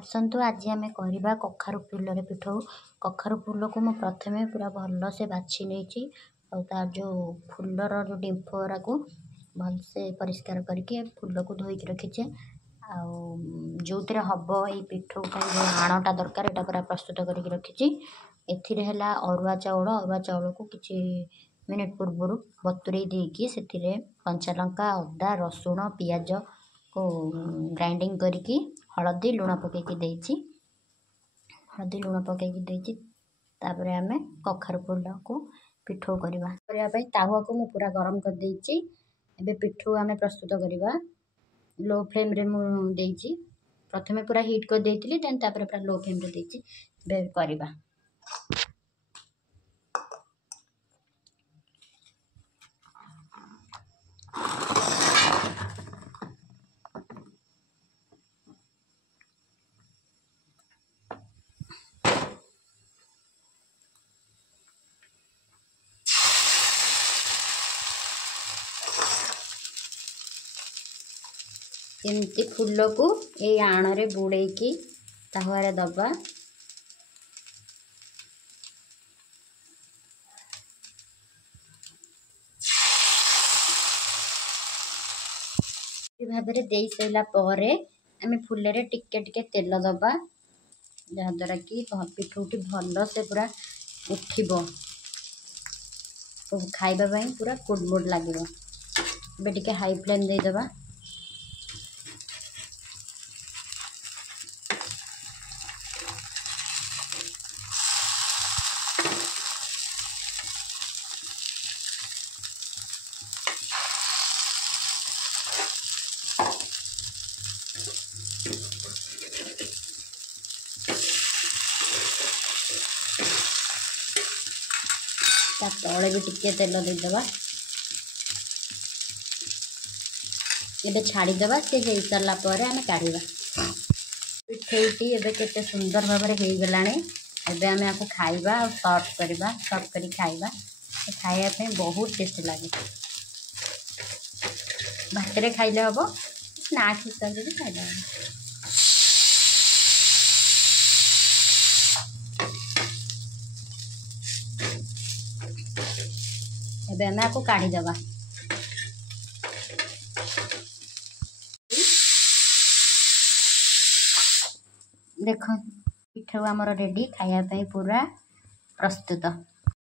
आसतु आज आम करवा कखारु फूल पिठौ। कखारु फूल को मुझे प्रथम पूरा भल से बाछि नहीं तार जो फूलर जो डिंफ गुरा को भलसे परिष्कार करके फूल को धोईक रखीचे जो हम ये पिठौ जो आणटा दरकार यहाँ पूरा प्रस्तुत करके रखी एथिरे अरुआ चाउल को किसी मिनिट पूर्व बतुरे देकी से कंचा लंका अदा रसुण पियाज को ग्राइंडिंग करके हलदी लुण पकईकी देची हलदी लुण पकईकी देची तापरे आमे कखारु फूल को पिठौ करने तावा को मु पूरा गरम कर देची। एबे पिठौ आमे प्रस्तुत करवा लो फ्लेम रे मु देची प्रथमे पूरा हीट कर देती देन तापरे पूरा लो फ्लेम रे देची बे करवा। एमती फूल को ये आण रे बुड़ेकी ताहुआरे दबा भाव में दे सारा पर आम फूल रे टिके टिके तेल दबा जहाद्वारा कि पिठौटी भल से पूरा उठिबो खाइबा पूरा कुडमुड लगे। ए टिके हाई फ्लेम दे दबा तले भी टिके तेल देदबा एबे छाड़ीदबा से हो सारा पर आम काढ़ा पिठौटी एबे केते सुंदर भाव में हो गलानी। एबे आम आपको खाइबा और सर्व करी खाइबा खाइबा बहुत टेस्ट लगे भात खाइले हम स्नैक्स हिसाब से भी खाइले हम। एबे आम आपको काढ़ीदबा देख पिठौ आमर रेडी खाया पूरा प्रस्तुत।